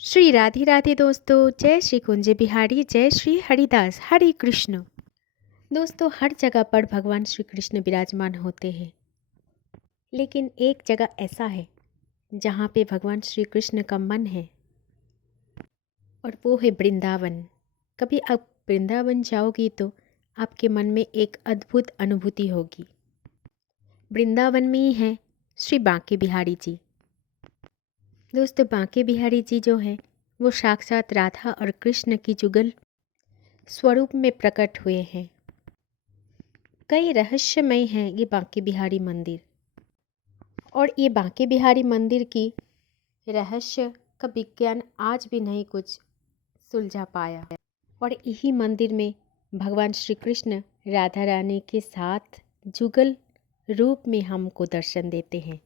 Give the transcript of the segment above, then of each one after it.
श्री राधे राधे दोस्तों। जय श्री कुंज बिहारी, जय श्री हरिदास, हरे कृष्ण। दोस्तों, हर जगह पर भगवान श्री कृष्ण विराजमान होते हैं, लेकिन एक जगह ऐसा है जहाँ पे भगवान श्री कृष्ण का मन है, और वो है वृंदावन। कभी आप वृंदावन जाओगी तो आपके मन में एक अद्भुत अनुभूति होगी। वृंदावन में ही है श्री बांके बिहारी जी। दोस्तों, बांके बिहारी जी जो है वो साक्षात राधा और कृष्ण की जुगल स्वरूप में प्रकट हुए हैं। कई रहस्यमय हैं ये बांके बिहारी मंदिर, और ये बांके बिहारी मंदिर की रहस्य का विज्ञान आज भी नहीं कुछ सुलझा पाया। और यही मंदिर में भगवान श्री कृष्ण राधा रानी के साथ जुगल रूप में हमको दर्शन देते हैं।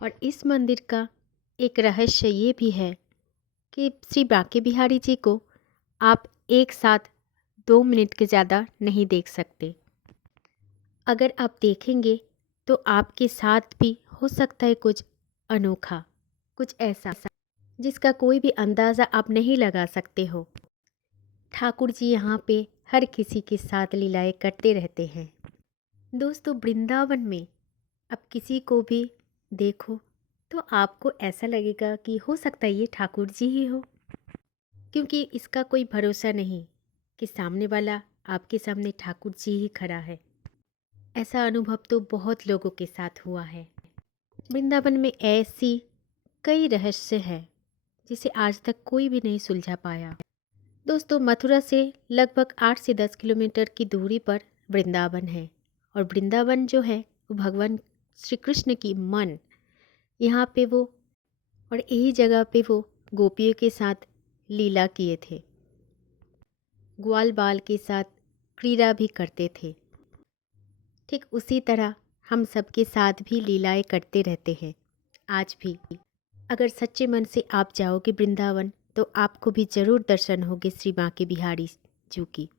और इस मंदिर का एक रहस्य ये भी है कि श्री बांके बिहारी जी को आप एक साथ 2 मिनट के ज़्यादा नहीं देख सकते। अगर आप देखेंगे तो आपके साथ भी हो सकता है कुछ अनोखा, कुछ ऐसा जिसका कोई भी अंदाज़ा आप नहीं लगा सकते हो। ठाकुर जी यहाँ पे हर किसी के साथ लीलाएं करते रहते हैं। दोस्तों, वृंदावन में अब किसी को भी देखो तो आपको ऐसा लगेगा कि हो सकता है ये ठाकुर जी ही हो, क्योंकि इसका कोई भरोसा नहीं कि सामने वाला आपके सामने ठाकुर जी ही खड़ा है। ऐसा अनुभव तो बहुत लोगों के साथ हुआ है। वृंदावन में ऐसी कई रहस्य हैं जिसे आज तक कोई भी नहीं सुलझा पाया। दोस्तों, मथुरा से लगभग 8 से 10 किलोमीटर की दूरी पर वृंदावन है, और वृंदावन जो है वो भगवान श्री कृष्ण की मन, यहाँ पे वो, और यही जगह पे वो गोपियों के साथ लीला किए थे, ग्वाल बाल के साथ क्रीड़ा भी करते थे। ठीक उसी तरह हम सबके साथ भी लीलाएं करते रहते हैं आज भी। अगर सच्चे मन से आप जाओगे वृंदावन तो आपको भी जरूर दर्शन होगे श्री बांके बिहारी जी की।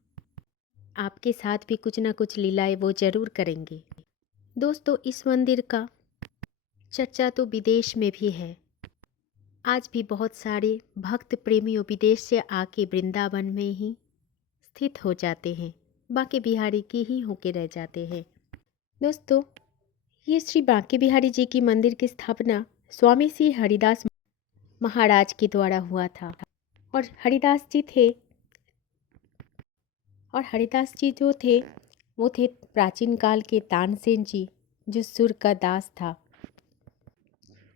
आपके साथ भी कुछ ना कुछ लीलाएं वो जरूर करेंगे। दोस्तों, इस मंदिर का चर्चा तो विदेश में भी है। आज भी बहुत सारे भक्त प्रेमियों विदेश से आके वृंदावन में ही स्थित हो जाते हैं, बांके बिहारी की ही होके रह जाते हैं। दोस्तों, ये श्री बांके बिहारी जी की मंदिर की स्थापना स्वामी श्री हरिदास महाराज के द्वारा हुआ था। और हरिदास जी जो थे वो थे प्राचीन काल के तानसेन जी, जो सुर का दास था,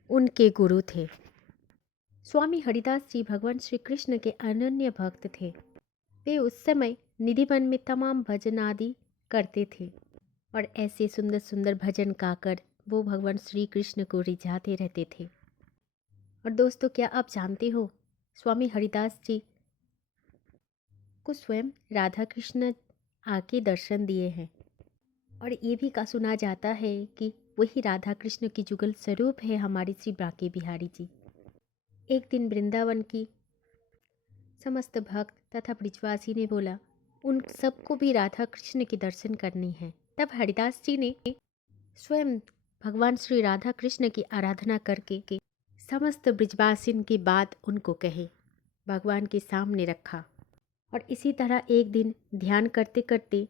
उनके गुरु थे। स्वामी हरिदास जी भगवान श्री कृष्ण के अनन्य भक्त थे। वे उस समय निधिवन में तमाम भजन आदि करते थे, और ऐसे सुंदर सुंदर भजन गाकर वो भगवान श्री कृष्ण को रिझाते रहते थे। और दोस्तों, क्या आप जानते हो स्वामी हरिदास जी को स्वयं राधा कृष्ण आके दर्शन दिए हैं, और ये भी का सुना जाता है कि वही राधा कृष्ण की जुगल स्वरूप है हमारी श्री बांके बिहारी जी। एक दिन वृंदावन की समस्त भक्त तथा ब्रिजवासी ने बोला उन सबको भी राधा कृष्ण के दर्शन करनी है। तब हरिदास जी ने स्वयं भगवान श्री राधा कृष्ण की आराधना करके समस्त ब्रिजवासिन की बात उनको कहे, भगवान के सामने रखा। और इसी तरह एक दिन ध्यान करते करते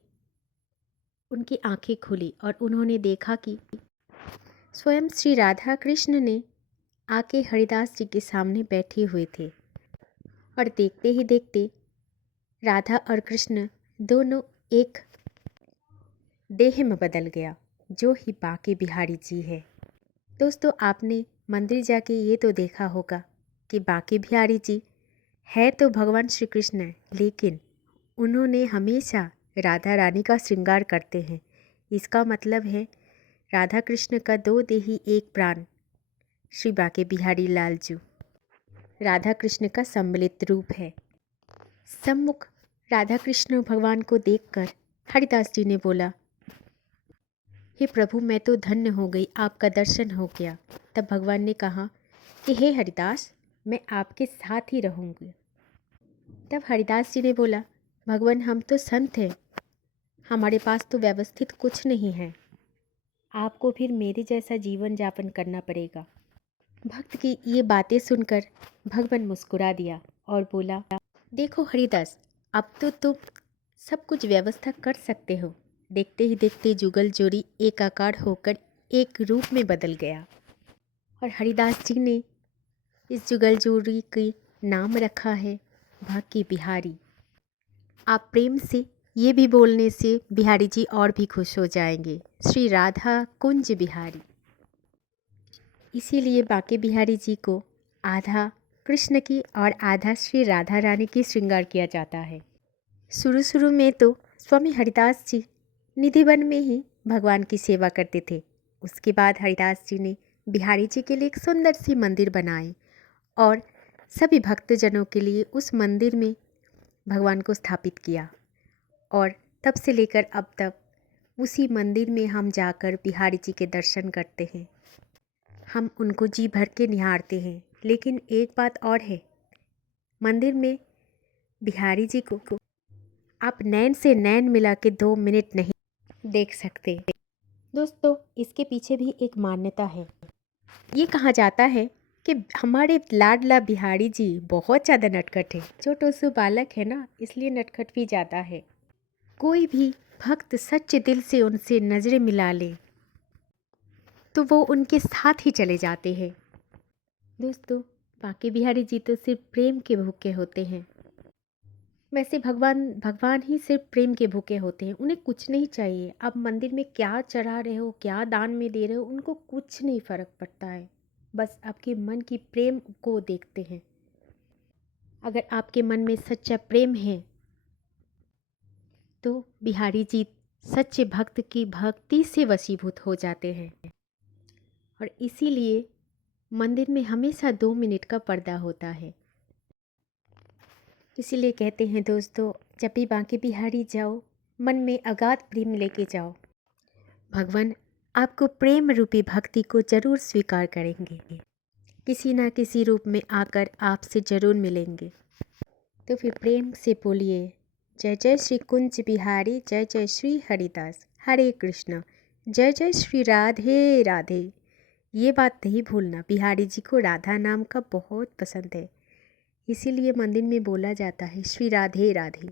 उनकी आंखें खुली और उन्होंने देखा कि स्वयं श्री राधा कृष्ण ने आके हरिदास जी के सामने बैठे हुए थे। और देखते ही देखते राधा और कृष्ण दोनों एक देह में बदल गया, जो ही बांके बिहारी जी है। दोस्तों, आपने मंदिर जाके ये तो देखा होगा कि बांके बिहारी जी है तो भगवान श्री कृष्ण, लेकिन उन्होंने हमेशा राधा रानी का श्रृंगार करते हैं। इसका मतलब है राधा कृष्ण का 2 देही एक प्राण श्री बांके बिहारी लाल जी राधा कृष्ण का सम्मिलित रूप है। सम्मुख राधा कृष्ण भगवान को देखकर हरिदास जी ने बोला, हे प्रभु, मैं तो धन्य हो गई, आपका दर्शन हो गया। तब भगवान ने कहा कि हे हरिदास, मैं आपके साथ ही रहूँगी। तब हरिदास जी ने बोला, भगवान, हम तो संत हैं, हमारे पास तो व्यवस्थित कुछ नहीं है, आपको फिर मेरे जैसा जीवन यापन करना पड़ेगा। भक्त की ये बातें सुनकर भगवान मुस्कुरा दिया और बोला, देखो हरिदास, अब तो तुम सब कुछ व्यवस्था कर सकते हो। देखते ही देखते जुगल जोड़ी एक आकार होकर एक रूप में बदल गया और हरिदास जी ने इस जुगल जोड़ी की नाम रखा है भाग्य बिहारी। आप प्रेम से ये भी बोलने से बिहारी जी और भी खुश हो जाएंगे, श्री राधा कुंज बिहारी। इसीलिए बाके बिहारी जी को आधा कृष्ण की और आधा श्री राधा रानी की श्रृंगार किया जाता है। शुरू शुरू में तो स्वामी हरिदास जी निधिवन में ही भगवान की सेवा करते थे। उसके बाद हरिदास जी ने बिहारी जी के लिए एक सुंदर सी मंदिर बनाई और सभी भक्तजनों के लिए उस मंदिर में भगवान को स्थापित किया और तब से लेकर अब तक उसी मंदिर में हम जाकर बिहारी जी के दर्शन करते हैं। हम उनको जी भर के निहारते हैं। लेकिन एक बात और है, मंदिर में बिहारी जी को आप नैन से नैन मिला के 2 मिनट नहीं देख सकते। दोस्तों, इसके पीछे भी एक मान्यता है। ये कहा जाता है कि हमारे लाडला बिहारी जी बहुत ज़्यादा नटखट है। छोटो सो बालक है ना, इसलिए नटखट भी ज़्यादा है। कोई भी भक्त सच्चे दिल से उनसे नज़रें मिला ले तो वो उनके साथ ही चले जाते हैं। दोस्तों, बाके बिहारी जी तो सिर्फ प्रेम के भूखे होते हैं। वैसे भगवान ही सिर्फ प्रेम के भूखे होते हैं। उन्हें कुछ नहीं चाहिए। आप मंदिर में क्या चढ़ा रहे हो, क्या दान में दे रहे हो, उनको कुछ नहीं फ़र्क पड़ता है। बस आपके मन की प्रेम को देखते हैं। अगर आपके मन में सच्चा प्रेम है तो बिहारी जी सच्चे भक्त की भक्ति से वशीभूत हो जाते हैं। और इसीलिए मंदिर में हमेशा 2 मिनट का पर्दा होता है। इसीलिए कहते हैं दोस्तों, जब भी बांके बिहारी जाओ, मन में अगाध प्रेम लेके जाओ। भगवान आपको प्रेम रूपी भक्ति को जरूर स्वीकार करेंगे। किसी ना किसी रूप में आकर आपसे जरूर मिलेंगे। तो फिर प्रेम से बोलिए, जय जय श्री कुंज बिहारी, जय जय श्री हरिदास, हरे कृष्ण, जय जय श्री राधे राधे। ये बात नहीं भूलना, बिहारी जी को राधा नाम का बहुत पसंद है। इसीलिए मंदिर में बोला जाता है श्री राधे राधे।